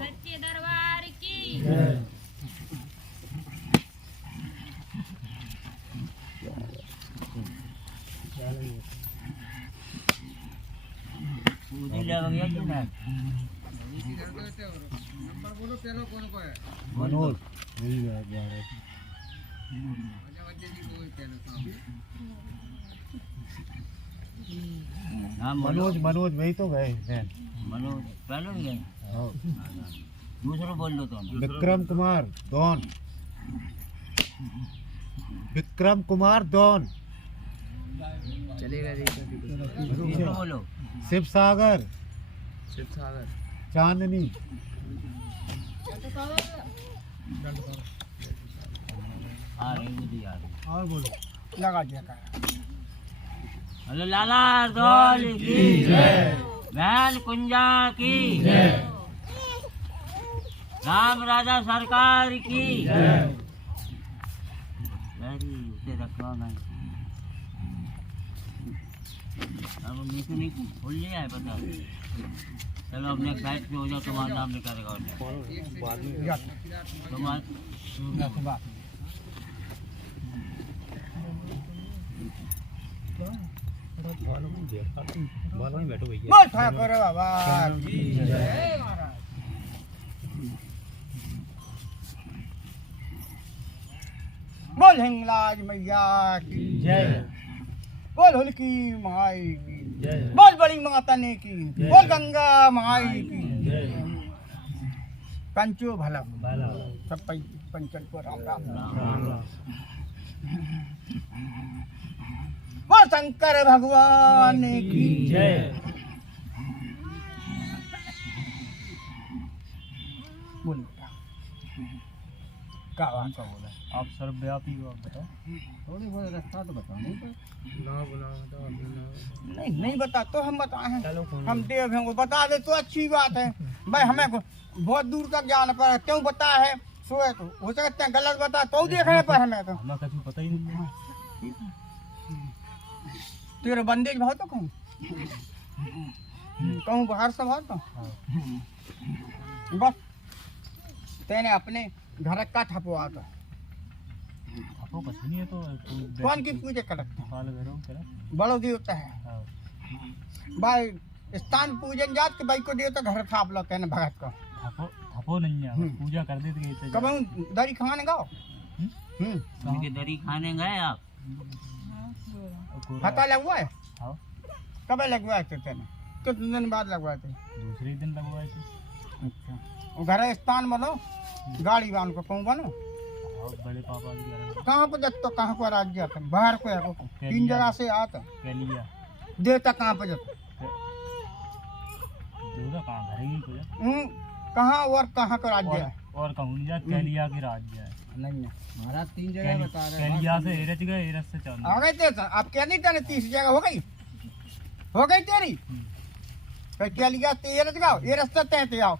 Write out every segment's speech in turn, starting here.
सच्चे दरबार की मनोज मनोज मनोज वही तो गए हैं। मनोज पहले ही गए। दूसरा बोल लो तो विक्रम कुमार डॉन, विक्रम कुमार डॉन चलेगा। दूसरा बोलो शिव सागर, चांदनी आ रही बुद्धि आ रही। और बोलो लगा दिया हेलो लाला दौल की जय, महल कुंजा की जय, राम राजा सरकार की जय। उसे रखवा मैं अब नीचे नहीं खोल लिया है पता। चलो अपने साइड पे हो जाओ, तुम्हारा नाम लिखा रहेगा तुम्हारा। बैठो भैया। बोल ठाकुर बाबा की जय महाराज। बोल हिंगलाज मैया की जय, बोल हुलकी माई की जय, बोल बड़ी माता ने की, बोल गंगा माई की जय। पंचो भला बाला सब पंचन को राम राम। राम राम। बोल शंकर भगवान की जय। बोल बेटा क्या बात बोला। आप सर्वव्यापी हो, आप बताओ। थोड़ी बहुत रास्ता तो बताओ। नहीं तो नहीं बता तो हम बताए चलो हैं, हम देव हैं, वो बता दे तो अच्छी बात है भाई। हमें बहुत दूर तक जाना पड़ा, क्यों बता है सो है तो हो सकता है गलत बता तो देखने पर हमें तो हमें कभी पता ही नहीं। तेरे बंदेज भाव तो कहूँ कहूँ बाहर से भाव तो बस तेने अपने घर का ठपवा था। आपको कुछ नहीं है तो कौन की पूजा करता साल भरों करा। बड़ो देवता है भाई। स्थान पूजन जात के भाई को देवता घर थाप लो कहने भगत को थपो नहीं है, पूजा कर देते गए कब दरी खाने गाओ उनके दरी खाने गए आप? पता लगवाए हाँ, कब लगवाए थे तेने? कितने दिन बाद लगवाए थे? दूसरे दिन लगवाए थे। अच्छा वो घर स्थान बनो, गाड़ी बांध को कहूँ बनो। हाँ, बड़े पापा की घर कहाँ पर जब तो कहाँ पर राज्य आता बाहर को है को 3 जगह से आता कैलिया देवता कहाँ पर जाता देवता कहाँ घर ही को कहाँ और कहाँ का राज्य है? और कहूँ नहीं जात कैलिया के राज्य है। नहीं है महाराज 3 जगह बता रहे हैं। कैलिया से एरच गए, एरच से चांद आ गए थे अब क्या नहीं तेरे 30 जगह हो गई तेरी क्या लिया तेरस गाओ ये रास्ता तय आओ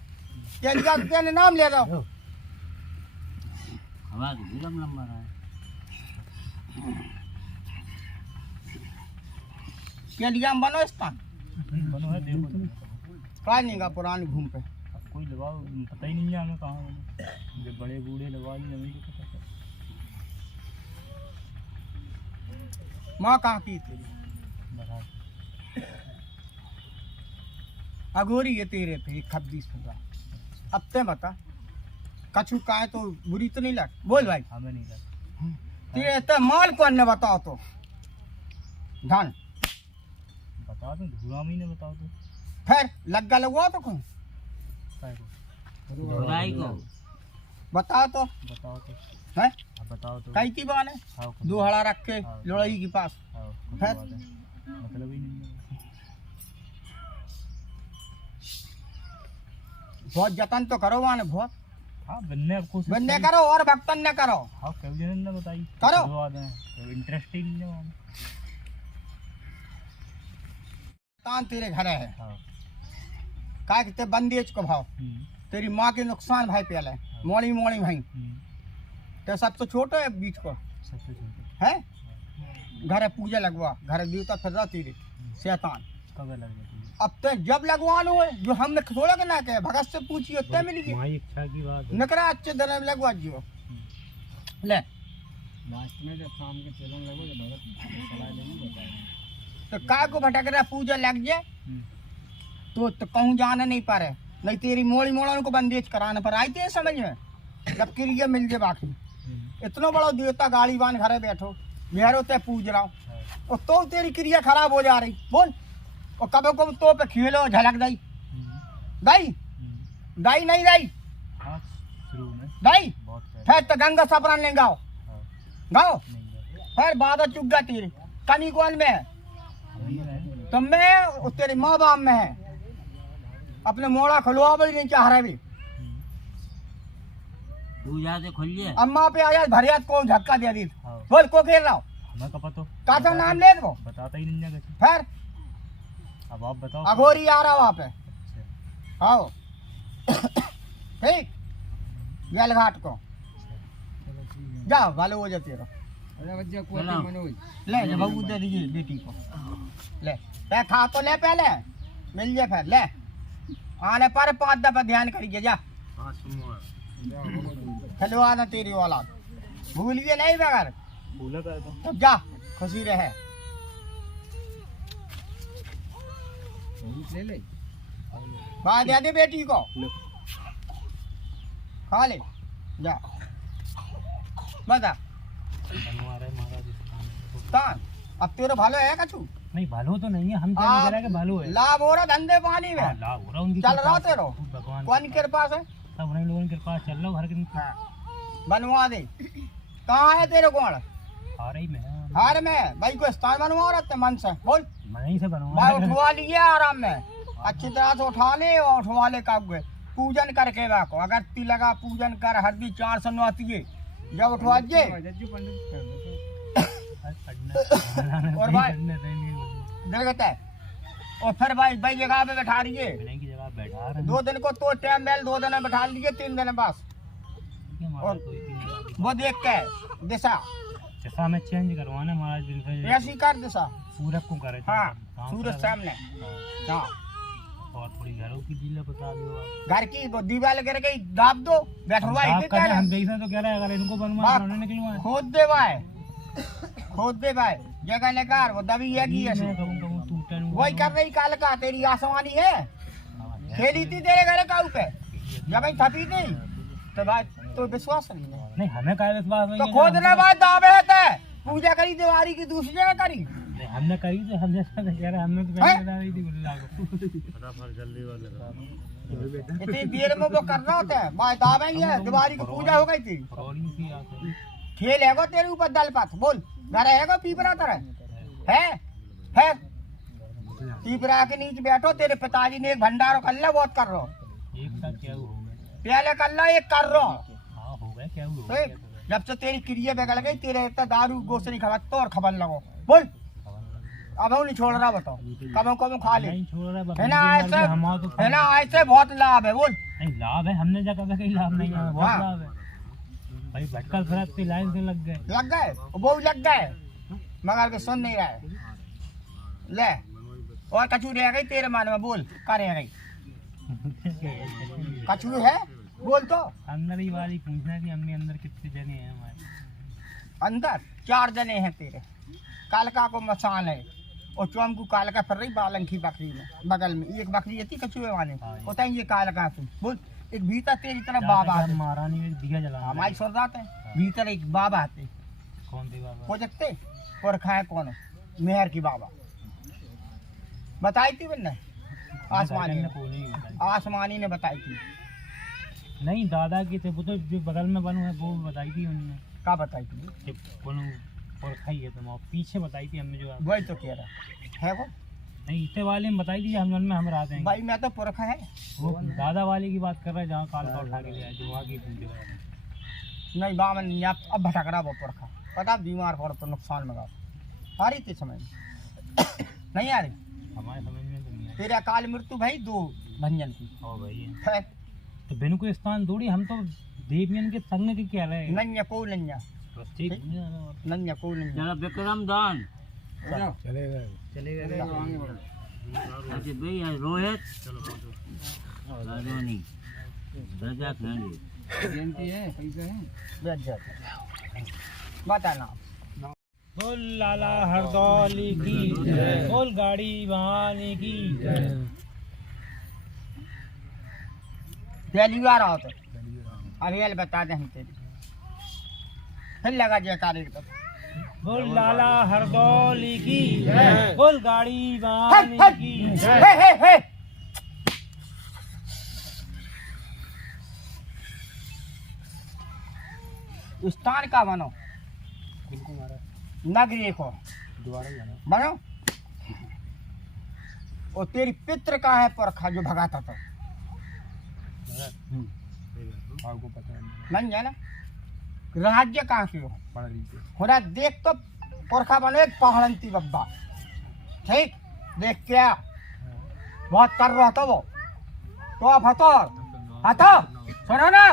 क्या लिया तेने नाम ले रहा हूँ हमारा तो विलम नंबर है। क्या लिया बनो स्थान बनो है देखो। का नहीं गा पुरानी घूम पे अब कोई लगाओ पता ही नहीं है हमें कहाँ बने। जो बड़े बूढ़े लगा लिए हमें क्या पता है। माँ कहाँ की तेरी बता अगोरी ये तेरे थे 26 होगा। अब ते बता कछु का है तो बुरी तो नहीं लग बोल भाई हमें नहीं लगा। तेरे तो माल कौन ने बताओ तो धन बता दो धुआं ने बताओ तो फिर लग्गा लगवा तो कहूँ काय को धुलाई को बताओ तो बताओ तो है अब बताओ तो कई की बात है हाँ, 2 हड़ा रख के हाँ। लड़ाई के पास हाँ, खुद फिर? बात है। मतलब ही नहीं है। बहुत जतन तो करो वहाँ बहुत हाँ बनने अब कोशिश बनने करी। करो और भक्तन न करो। हाँ कभी जन ने बताई करो। इंटरेस्टिंग जो तान तेरे घर है हाँ काय के ते बंदेज को भाव तेरी माँ के नुकसान भाई पहले मोड़ी मोड़ी भाई तो सबसे छोटो है बीच को सबसे छोटे है घर पूजा लगवा घर देवता फिर रहा तेरे शैतान कब लग जाती है अब तो जब लगवा लो है जो हमने थोड़ा के ना कहे भगत से पूछी उतने मिली माई इच्छा की बात है। नकरा अच्छे दिन में लगवा जियो ले लास्ट में जब शाम के चलन लगो तो भगत सलाह नहीं बताया तो काय को भटक रहा पूजा लग जाए तो कहूँ जाना नहीं पारे नहीं तेरी मोड़ी मोड़ा उनको बंदेज कराने पर आई थे समझ में जब क्रिया मिल जाए बाकी इतना बड़ा देवता गाड़ी बांध घरे बैठो मेहरो ते पूज रहा हूँ और तो तेरी क्रिया खराब हो जा रही बोल और कब कब तो पे खेलो झलक दई दई दई नहीं दई हाँ शुरू में दई बहुत फिर तो गंगा सपरा नहीं गाओ हाँ गाओ नहीं फिर बाधा चुग्गा तेरी कनी कौन में है है तुम में और तेरे माँ बाप में है अपने मोड़ा खुलवा भी नहीं चाह रहे भी पूजा से खोलिए अम्मा पे आया भरियात को झक्का दे दी हाँ बोल को खेल रहा हूँ हमें कपा तो का नाम ले दो बताता ही नहीं है फिर अब आप बताओ अघोरी आ रहा वहाँ पे अच्छा आओ ठीक गैल घाट को जाओ भालो हो जाते रहो चलो। ले जा बहू दे दीजिए बेटी को ले खा तो ले पहले मिल जाए फिर ले आने पर 5 दफा ध्यान करिए जा हाँ सुनो खिलवा ना तेरी औलाद भूलिए नहीं बगैर बोला था तो तब जा खुशी रहे ले ले बात दे दे बेटी को खा ले जा बता बनवा रहे महाराज तान अब तेरे भालो है कछु नहीं भालो तो नहीं है हम तो आप कह रहे हैं कि भालो है लाभ हो रहा धंधे पानी में हाँ, लाभ हो रहा उनकी चल रहा कृपा से। तेरो भगवान कौन के पास है सब उन्हीं लोगों की कृपा चल रहा हर दिन बनवा दे कहाँ है तेरे कौन आ रही मैं हार में भाई को स्थान बनवा रहा था मन से बोल मैं से बनवा भाई उठवा लिए आराम में अच्छी तरह से उठा ले और उठवा ले कब पूजन करके रखो अगर ती लगा पूजन कर हरदी 4 सनवाती है जब उठवा जे और भाई देखते है और फिर भाई जगह पे बैठा रही है की जगह बैठा रहे 2 दिन को तो टाइम बैल 2 दिन में बैठा लीजिए 3 दिन बस और वो देख के दिशा जैसा हमें चेंज करवाना महाराज दिन से ऐसी कर दिशा सूरज को करे हाँ सूरज सामने हाँ और थोड़ी घरों की डीले बता दो आप घर की वो दीवार करके दाब दो बैठवा आप कर रहे हैं, हम देखना तो कह रहे हैं अगर इनको बनवा तो उन्होंने निकलवा खोद दे भाई जगह लेकर वो दबी है की ऐसे वही कर रही काल का तेरी आसमानी है खेली थी तेरे घर काऊ पे जब ही थपी थी तो भाई तो विश्वास नहीं है नहीं हमें क्या विश्वास नहीं तो है, खोद हम ले भाई दावे है पूजा करी दीवारी की दूसरी जगह करी नहीं, हमने करी तो हम जैसा कह रहे हमने तो पहले बता रही थी गुल्ला को फटाफट जल्दी वाले इतनी देर में वो कर रहा होता है भाई दावे ही है दीवारी की पूजा हो गई थी फरौली सी आके खेल है तेरे ऊपर दल पथ बोल घर है पीपरा तरह है पीपरा के नीचे बैठो तेरे पिताजी ने एक भंडारो कर लिया बहुत कर रहा एक साथ क्या हो गया पहले कर लो एक कर रहा हाँ हो गया क्या हो ठीक जब से तेरी क्रिया बिगड़ गई तेरे इतना दारू गोसरी खबर तो और खबर लगो बोल अब नहीं छोड़ रहा बताओ कब कब खा ले नहीं छोड़ रहा है ना ऐसे हमारा तो है ना ऐसे बहुत लाभ है बोल नहीं लाभ है हमने जा कभी कहीं लाभ नहीं है हाँ। बहुत लाभ है भाई भटका फिरती लाइन से लग गए वो लग गए मगर के सुन नहीं रहे ले और कछू रह गई तेरे मन में बोल का रह गई कछू है बोल तो अंदर ही वाली पूछना थी हमने अंदर कितने जने हैं हमारे अंदर 4 जने हैं तेरे कालका को मसान है और चौम को कालका फिर रही बालंखी बकरी में बगल में एक बकरी थी कछुए वाले होता है ये कालका तू बोल एक भीतर तेरी तरफ बाबा आते महारानी में दिया जला हमारी सुन जाते हैं भीतर एक बाबा आते कौन थे बाबा हो सकते और खाए कौन मेहर की बाबा बताई थी बन्ने आसमानी ने आसमानी ने बताई थी नहीं दादा की थे वो तो जो बगल में बनू है वो बताई थी उन्होंने क्या बताई थी बनू और खाई है तुम और पीछे बताई थी हमने जो वही तो कह रहा है वो नहीं इतने वाले में बताई दीजिए, हम में हम रहते हैं। भाई मैं तो पुरखा है। वो दादा वाले की बात कर रहे हैं जहाँ काल का उठा के ले आए, जो वहाँ की पूछे रहे हैं। नहीं बामन नहीं, अब भटक रहा वो पुरखा, पता बीमार पड़ तो नुकसान में आ रही थी समझ में नहीं आ रही हमारे समझ में तो नहीं है। तेरा काल मृत्यु भाई 2 भंजन की ओ भाई है। तो बिन को स्थान थोड़ी, हम तो देवियन के संग के क्या रहे। नन्या को नन्या तो ठीक नन्या को नन्या चलो विक्रम दान चलेगा चलेगा। अच्छा भाई रोहित राजवानी रजा खानी बैठ जा बता ना। बोल लाला हरदौली की जय, बोल गाड़ी वाले की जय। पहली बार आओ तो अभी बता दे हम तेरी, फिर लगा जयकार एकदम। बोल लाला हरदौली की जय, बोल गाड़ी वाले की जय। हे स्थान का बनो, नगरी को बनो। और तेरी पित्र का है पुरखा जो भगाता था, आपको पता नहीं है ना। राज्य कहाँ की हो होना देख तो पुरखा बनो एक पहाड़ंती बब्बा, ठीक देख क्या बहुत कर रहा था वो तो अब हतो सुनो ना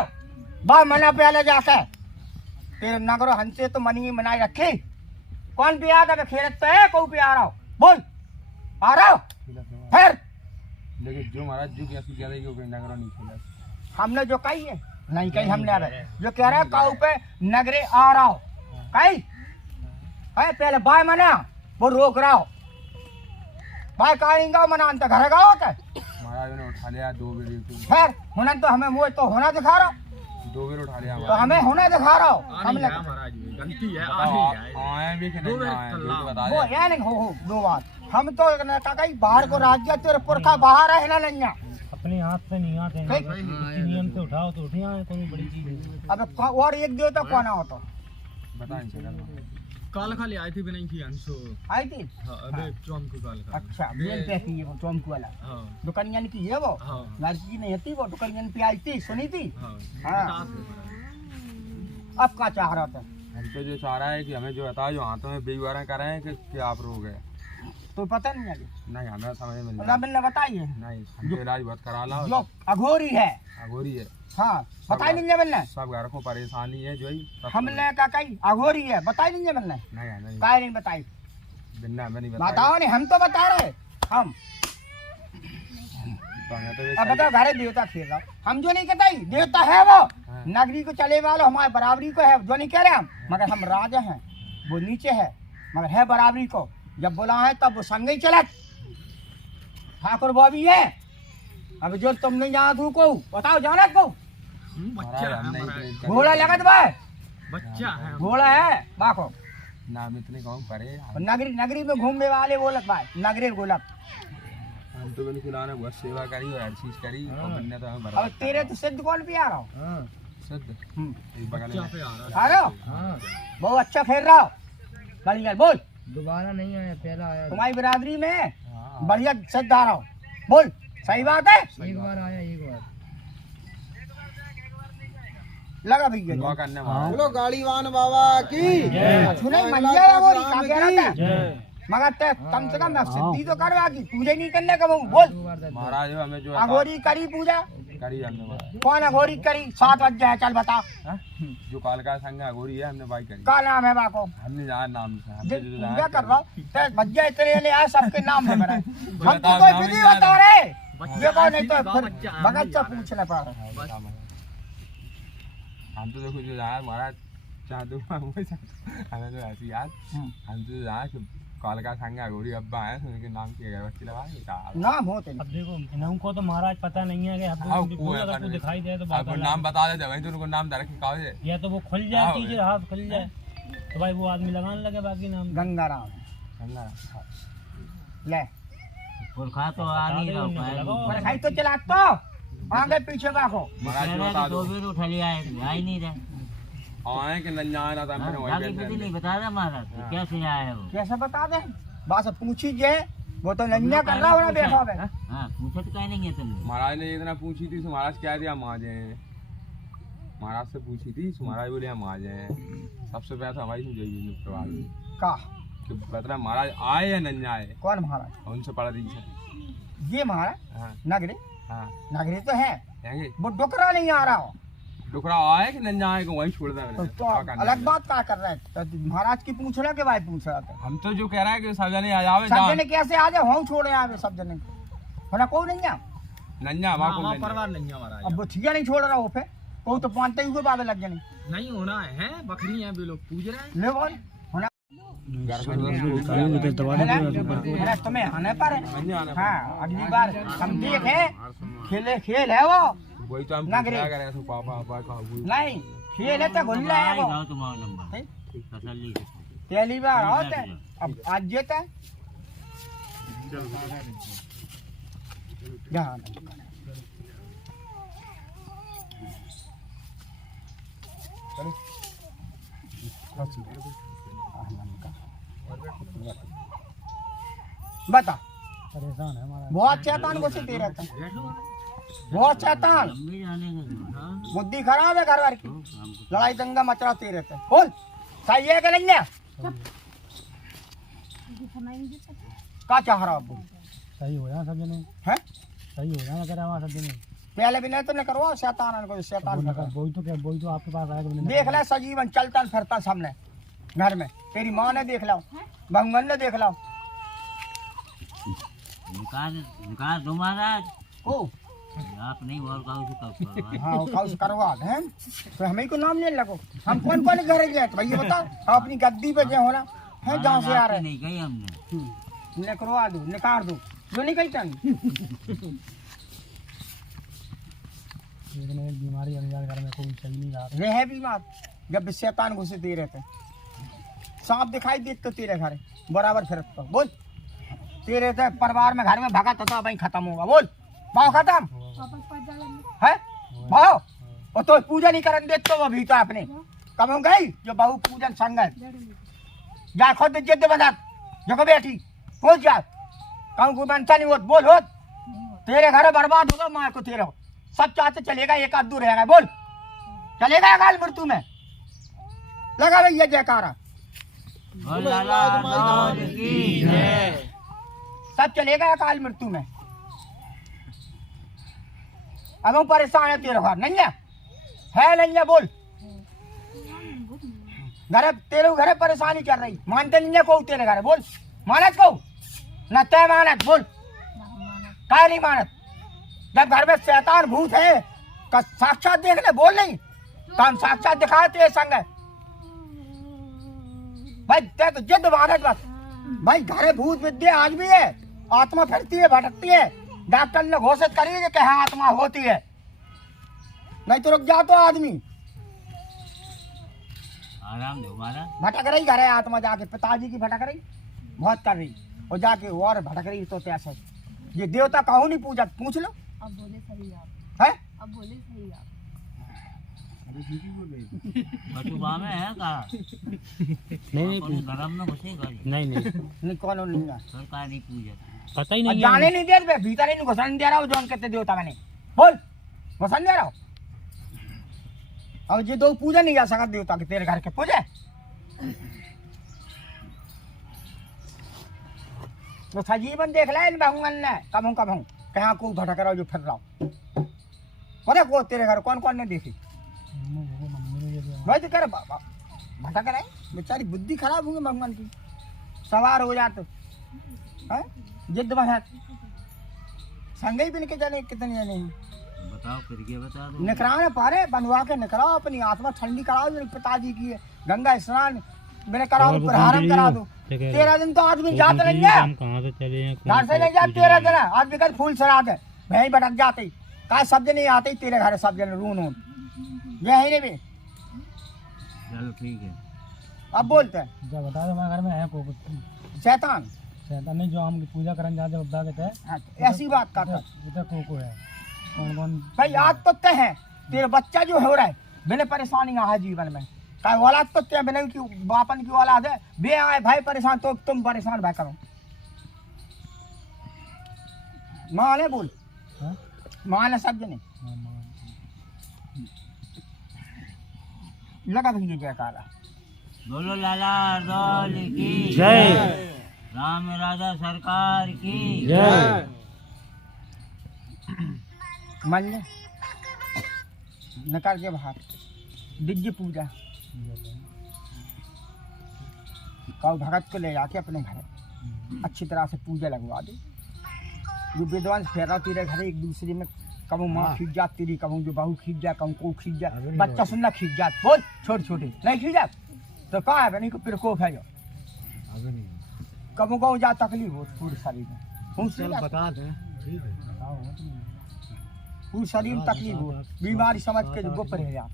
बा मना पहले जाके तेरे नगरो हंसे तो मनी मनाई रखी। कौन भी आता खेलत है को भी आ रहा हो बोल आ रहा हो फिर। लेकिन जो महाराज जो क्या कह रहे कि नगरों नहीं खेला, हमने जो कही है नहीं कही हमने अब जो कह रहा है काऊ पे नगरे आ रहा हो कही है पहले बाय मना वो रोक रहा हो बाय कहेंगे मना अंत घर गाओ महाराज ने उठा लिया 2 बेर फिर होना तो हमें वो तो होना दिखा रहा 2 बेर उठा लिया तो हमें होना दिखा रहा हो हमने गलती है आए भी कि नहीं आए बता वो दे। या नहीं हो 2 बार हम तो कहीं बाहर को राज्य तेरे पुरखा बाहर रहना नहीं है। अपने हाथ से नहीं आते हैं, इसी नियम से उठाओ तो उठे आए, कोई बड़ी चीज नहीं। अब और एक देवता कौन हो तो बताएं चल काल खाली आई थी भी नहीं थी अंशु। आई थी अबे चौम को काल का। अच्छा बेल पे की वो चौमकू वाला हाँ दुकानियन की है वो हाँ लड़की नहीं थी वो दुकानियन पे आई थी सुनी थी। हाँ हाँ अब क्या चाह रहा था हम तो जो चाह रहा है कि हमें जो बताओ जो हाथों में बेगवारा कर रहे हैं कि आप रोग है। तो पता नहीं है नहीं हमें समझ में नहीं रबिन ने बताई है नहीं हमको इलाज बहुत करा ला जो अघोरी है। अघोरी है हाँ बताई नहीं जबन ने सब घर को परेशानी है जो ही हमने क्या कही अघोरी है बताई नहीं जबन ने नहीं नहीं काय नहीं बताई बिन्ना हमें नहीं बताया बताओ नहीं हम तो बता रहे हम तो हमें तो अब बताओ घरे देवता खेल रहा हम जो नहीं कहता देवता है वो नगरी को चले वालो हमारे बराबरी को है जो नहीं कह रहे हम मगर हम राजा हैं वो नीचे है मगर है बराबरी को जब बोला है तब वो संग ही चलत ठाकुर बॉबी है। अब जो तुम नहीं जाना तू को बताओ जाना को बच्चा है हमारा। घोड़ा लगत भाई बच्चा है घोड़ा है बाको नाम इतने कहूँ परे नगरी नगरी में घूमने वाले बोलत भाई नगरी गोलक हम तो बिल्कुल आने बहुत सेवा करी और हर चीज करी और बिन्ना तो हमें अब बराबर तेरे तो सिद्ध कौन भी आ रहा हो सिद्ध हम्म। एक बगल बच्चा में पे आ रहा आ रहे हो बहुत अच्छा खेल रहा हो बढ़िया बोल दोबारा नहीं आया पहला आया तुम्हारी बिरादरी में हाँ। बढ़िया सिद्ध आ रहा हो बोल सही बात है एक बार आया एक बार। लगा भैया दुआ करने वाला बोलो गाड़ीवान बाबा की सुने मंजा है वो क्या कह रहा था मगर ते कम से कम सिद्धि तो करवा की पूजा नहीं करने का बोल महाराज हमें जो अघोरी करी पूजा करी हमने कौन अघोरी करी 7 बज है चल बता जो काल का संग अघोरी है हमने बाई करी का नाम है बाको हमने जाना नाम से हमने जो पूजा जाना कर रहा हूँ भज्जा इतने ले आए सबके नाम है मेरा हम तो कोई विधि बता रहे ये कौन नहीं तो फिर बगच्चा पूछना पड़ रहा हम तो देखो जो जाना महाराज चाहते हमें तो ऐसी याद हम तो जाना कि काल का संग अघोरी अब्बा है उनके नाम की अगरबत्ती लगा नाम होते अब देखो इनको तो महाराज पता नहीं है कि आपको दिखाई दे तो अब नाम बता देते वही तो उनको नाम डायरेक्ट कहा है या तो वो खुल जाए चीज हाथ खुल जाए तो भाई वो आदमी लगाने लगे बाकी नाम गंगाराम ले पुरखा तो आ नहीं रहा पर खाई तो चला तो आगे पीछे बाको महाराज बता दो फिर उठा लिया है आ ही नहीं रहा आए कि नहीं आना था मैंने वही नहीं बता रहा महाराज कैसे आया वो कैसे बता दे बस पूछी जे वो तो नन्या कर रहा हो ना बैठा है। हाँ पूछत कहीं नहीं है तुमने। महाराज ने इतना पूछी थी तो महाराज क्या दिया माजे। महाराज से पूछी थी तो महाराज बोले हम आ जाए। सबसे पहले तो हमारी सुझाई प्रभाव का कि बता महाराज आए या नन्या आए। कौन महाराज? उनसे पढ़ा दीजिए। ये महाराज हाँ नगरी हाँ नगरी तो है, हैंगे वो डुकरा नहीं आ रहा हो टुकड़ा आए कि नन्या आए को वहीं छोड़ दे। तो अलग बात क्या कर रहा है? तो महाराज की पूछ रहा के भाई पूछ रहा था। हम तो जो कह रहा है कि सब जने आ जावे। सब जने कैसे आ जाए? हम छोड़े आवे सब जने होना कोई नहीं है। नन्या हमारा को हमारा परिवार नहीं है हमारा। अब वो ठिया नहीं छोड़ रहा हो फिर कोई तो पांचते हुए बाबे लग जाने नहीं होना है, बकरी है, वे लोग पूज रहे हैं। ले बोल होना तुम्हें आने पर है। हाँ अगली बार हम देखे खेले खेल है वो वही तो हम नगरी। क्या करें तो पापा पापा का नहीं खेल है तो घुल रहा है वो। जाओ तुम्हारा नंबर तसल्ली से। पहली बार आओ ते अब आज जेता जहाँ बता परेशान है हमारा। बहुत शैतान को सीते रहता है, बहुत शैतान लंबी जाने का हाँ बुद्धि खराब है घर वार की, हमको लड़ाई दंगा मचराते रहते हैं। बोल सही है कि नहीं है? क्या चाह रहा बोल? सही हो जाए सब जने, है सही हो जाए अगर हमारा सब जने। पहले भी नहीं तो न करवाओ शैतान को, शैतान का वही तो क्या, वही तो आपके पास आएगा। देख ले सजीवन चलता फिरता सामने घर में। तेरी माँ ने देख लो, भंगन ने देख लो। निकाल दो महाराज। ओ आप नहीं और काऊ से कब करवा। हाँ काउस करवा हैं तो हमें को नाम नहीं लगो। हम कौन कौन घर गए तो भैया बता। हम अपनी गद्दी पे जो होना है जहाँ से आ रहे नहीं गई हमने। निकलवा दो निकाल दो जो निकलता बीमारी अनजान घर में कोई सही नहीं रहा। रहे बीमार जब शैतान घुसे दे रहते सांप दिखाई देते तो तेरे घर बराबर फिरत बोल तेरे तो परिवार में घर में भगत तो वही खत्म होगा। बोल भाव खत्म है भाव और तो पूजा नहीं करन देते तो वो भी तो अपने कब हो गई जो बहु पूजन संगत जा खुद जिद बना जो बैठी पहुंच जा कहूँ कोई बनता नहीं होत। बोल होत तेरे घर बर्बाद होगा माँ को तेरे सब चाहते चलेगा एक आध दूर रहेगा। बोल चलेगा अकाल मृत्यु में लगा भैया जयकारा सब चलेगा अकाल मृत्यु में। अब हम परेशान है तेरे घर नहीं है नहीं है। बोल घर तेरे घर परेशानी कर रही मानते नहीं है को तेरे घर। बोल मानत को न तय मानत। बोल क्या नहीं मानत जब घर में शैतान भूत है का साक्षात देख ले। बोल नहीं तो हम साक्षात दिखाए तेरे संग भाई ते तो जिद मानत बस भाई घरे भूत विद्या आज भी है। आत्मा फिरती है भटकती है। डॉक्टर ने घोषित करी है कि हाँ आत्मा होती है नहीं तो रुक जा तो आदमी आराम दो महाराज। भटक रही घरे आत्मा जाके पिताजी की भटक रही बहुत कर रही और जाके और भटक रही तो कैसे ये देवता कहूँ नहीं पूजा पूछ लो। अब बोले सही आप, है अब बोले सही आप। बचुबा में है का नहीं गरम में घुसेगा नहीं कौन नहीं है सरकार नहीं पूजा पता ही और नहीं जाने नहीं दे भीतर ही घुसन दे रहा हूँ जो कहते देवता मैंने। बोल घुसन दे रहा हूँ और ये दो पूजा नहीं जा सका देवता के तेरे घर के पूजे तो सजीवन देख ले इन बहुंगन ने कब हूँ कहाँ को भटक रहा हूँ जो फिर रहा हूँ बोले को तेरे घर कौन कौन ने देखी वही तो कह रहे भटक रहे बेचारी बुद्धि खराब होंगी भगवान की सवार हो जाते हैं जिद बना संग ही भी निकल जाने कितने जाने बताओ फिर क्या बता दो। निकराने पारे बनवा के निकराओ अपनी आत्मा ठंडी कराओ जो पिताजी की है गंगा स्नान मैंने कराओ प्रहारम करा दो। 13 दिन तो आदमी जाते नहीं है कहाँ से चले हैं घर से नहीं जाते 13 दिन आदमी का फूल सराते वहीं भटक जाते का सब नहीं आते तेरे घर सब जन रून यही नहीं भी चलो ठीक है अब बोलते हैं जब बता दो हमारे घर में है को शैतान शैतान नहीं जो हम पूजा करने जाते बता के थे हाँ, ऐसी बात करता उधर को है कौन कौन भाई आज तो तय है तेरे बच्चा जो हो रहा है बिना परेशानी है जीवन में का औलाद तो तय बिना की बापन की औलाद है बे आए भाई परेशान तो तुम परेशान भाई करो माँ ने बोल हाँ? माँ ने सब जने हाँ, माँ। लगा भी नहीं जयकारा। बोलो लाला हरदौल की जय। राम राजा सरकार की जय। मन ले नकार के बाहर दिव्य पूजा कौ भगत को ले जाके अपने घर अच्छी तरह से पूजा लगवा दे। जो विद्वान फेरा तेरे घर एक दूसरे में कबू माँ खींच जात तेरी, कबू जो बहू खींच जा, कबू को खींच जा, बच्चा सुनना खींच जात बोल छोटे छोटे नहीं खींच जात तो कहा है नहीं को प्रकोप है जो कबू को जा तकलीफ हो पूरे शरीर में बता दें ठीक है पूरे शरीर में तकलीफ हो बीमारी समझ के जो गुप रह जा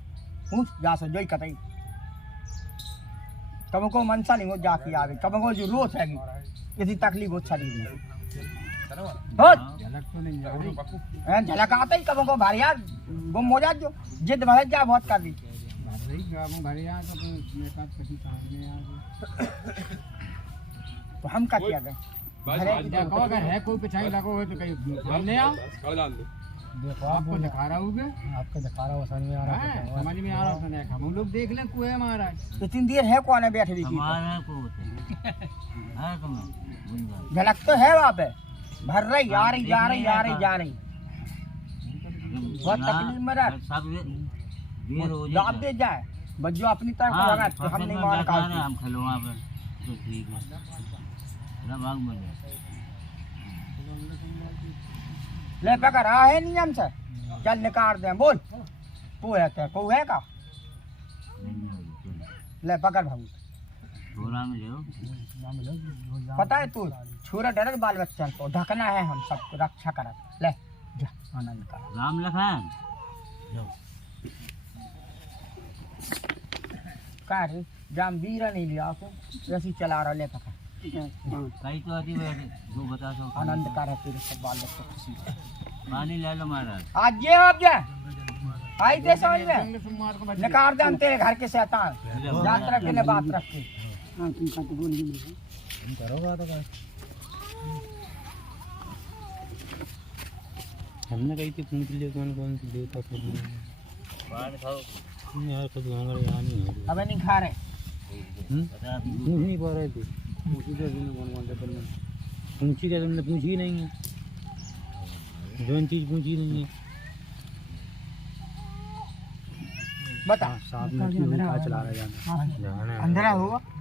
पूछ जा से जोई कतई कबू को मनसा नहीं हो जाके आवे कबू को जो रोत है यदि तकलीफ हो शरीर में बहुत झलक तो नहीं झलक आता ही कबू को भारी यार गुम हो जात जो जिद भर जा बहुत कर दी तो हम का किया गए अगर है कोई पिछाई लगो हो तो कहीं हमने आओ देखो आपको दिखा रहा हूँ आपको दिखा रहा हूँ समझ में आ रहा है समझ में आ रहा है हम लोग देख लें कुएं महाराज इतनी देर है कौन है बैठे हुई हमारे को है तुम्हें झलक तो है वहाँ पे भर रही आ रही जा रही आ रही जा रही बहुत तकलीफ में रह सब देर हो दाब दे जाए बस जो अपनी तरफ हाँ, लगा तो हम नहीं मार का हम खेलो वहाँ पे तो ठीक है ना भाग में ले पकड़ रहा है नियम से चल निकाल दे बोल को है क्या को है का ले पकड़ भाऊ थोड़ा में जाओ पता है तू छोरा डर बाल बच्चा को ढकना है हम सबको रक्षा कर ले जा आनंद का राम लखन का रे जाम बीरा नहीं लिया को ऐसी चला रहा ले पकड़ कहीं तो आती है जो बता सो आनंद का है तेरे सब बाल बच्चे खुशी पानी ले लो महाराज आज ये अब जा आई दे समझ में निकाल दे हम तेरे घर के शैतान याद रख के बात रख के हां तुम का तो बोल ही करो बात का हमने कही थी पूछ लिए कौन कौन सी देवता सब पान खाओ यार खुद हमारे यहाँ नहीं है अबे नहीं खा रहे पूछ नहीं पा रहे थे पूछी क्या तुमने पूछी नहीं है जो चीज पूछी नहीं है बता साथ में चला रहा है अंधेरा होगा